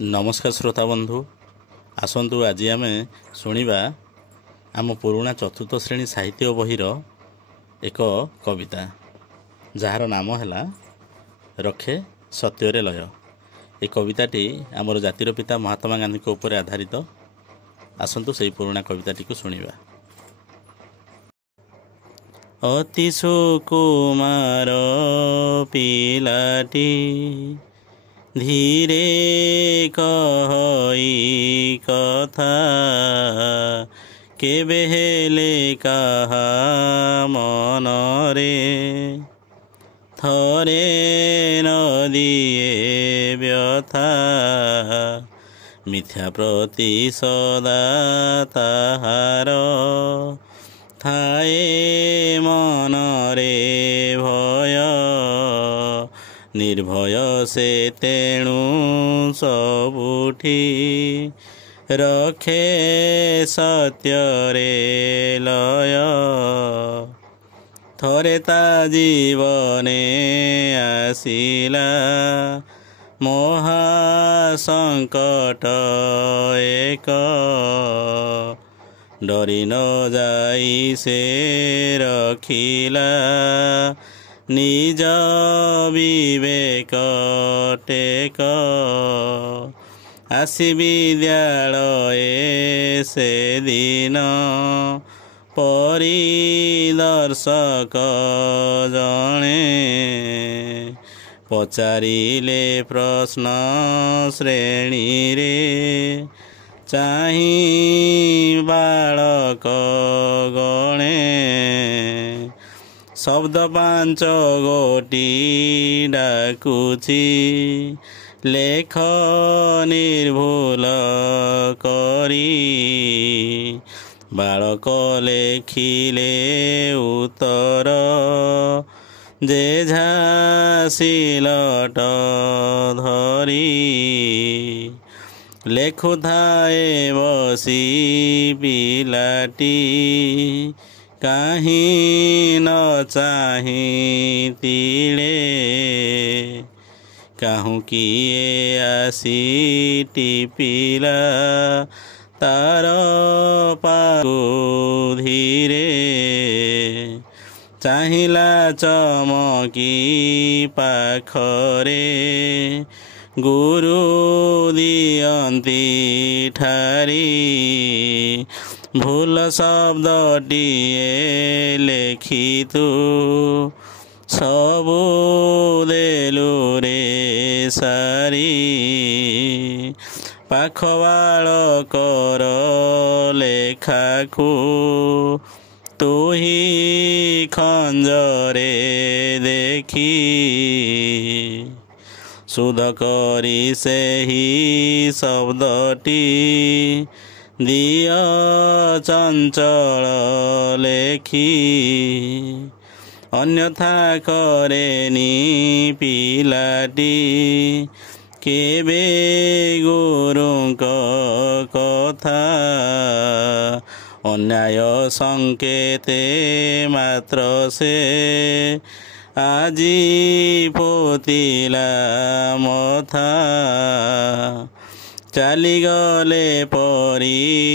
नमस्कार श्रोता बंधु आसतु आज आम शुणा आम पुराणा चतुर्थ श्रेणी साहित्य बहीर एक कविता जार नाम है रखे सत्यर लय। ये कविताटी आमर जातिर पिता महात्मा गांधी के ऊपर आधारित। आसतु से पुराणा कविताटी को शुणा। अति सुकुमार पिलाटी धीरे कही कथा केबे हेले कहा मनरे थरे नदिए व्यथा मिथ्या प्रति सदा ताहार थाए मनरे भय निर्भय से तेणु सबुठी रखे सत्यरे लय थरे ता जीवने आसिला महासंकट एक डरी न जाई से रखिला निज विवेक टेक आसी विद्यालय से दिन परिदर्शक जणे पचारिले प्रश्न श्रेणी रे चाही बालक गणे शब्द पांच गोटी डाकुची लेख निर्भूल करी बालक लेखिले उत्तर जे झासिलट धरी लेखुथाए बसी पिलाटी काहीं न चाही तिले काहू किए आसी टिपिला तार पागु धीरे चाहिला चमकी पाखरे गुरु दियंती ठारी भूल शब्दटीए लेखितु सबु देलु रे सारी पाख बालकर लेखाकु तुही खंजरे देखी शुद्ध करी से ही शब्दटी दिय चंचल लेखी अन्यथा करेनी पिलाटी केबे गुरुंक कथा अन्याय संकेते मात्र से आजी पोतिला मथा चालीगले परिदर्शक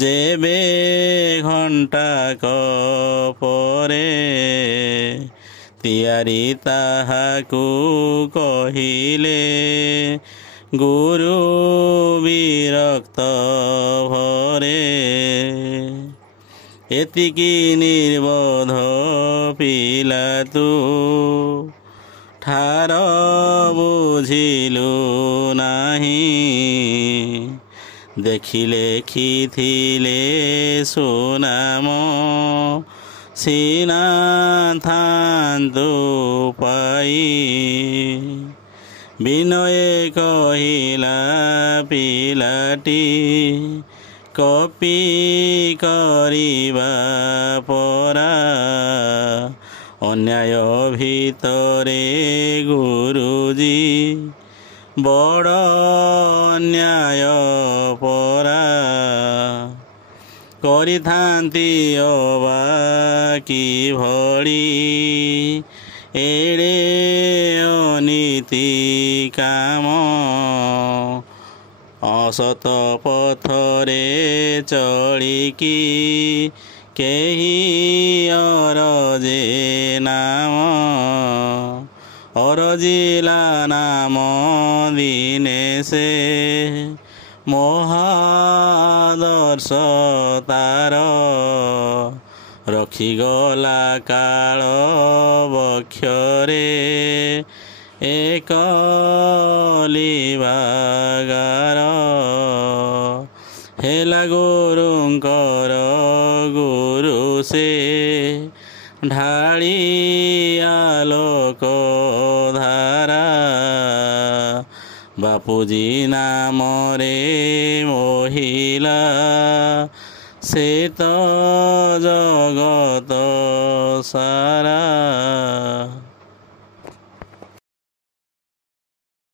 जेबे घंटाक परे तियारी ताहाकु कहिले गुरु विरक्त भरे एतिकी निर्बोध पिला तू ठार बुझिलु नाही देखिले खिथिले सुनाम सीना थांतु पाई विनय कहिला पिलाटी कपि करिबा परा अन्याय भितरे गुरुजी बड़ अन्याय परा करिथांती अबा कि भଳି एड़े अनी ନୀତି କାମ ଅସତ ପଥରେ ଚଳିକି କେହି ଅରଜେ ନାମ ଅରଜିଲା ନାମ ଦିନେ ସେ ମହାଦର୍ଶ ତାର ରଖିଗଲା କାଳ ବକ୍ଷରେ ଏକଲିବାଗାର ହେଲା ଗୁରୁଙ୍କର ଗୁରୁ ସେ ଢାଳି ଆଲୋକ ଧାରା ବାପୁଜୀ ନାମରେ ମୋହିଲା ସେ ତ ଜଗତ ସାରା।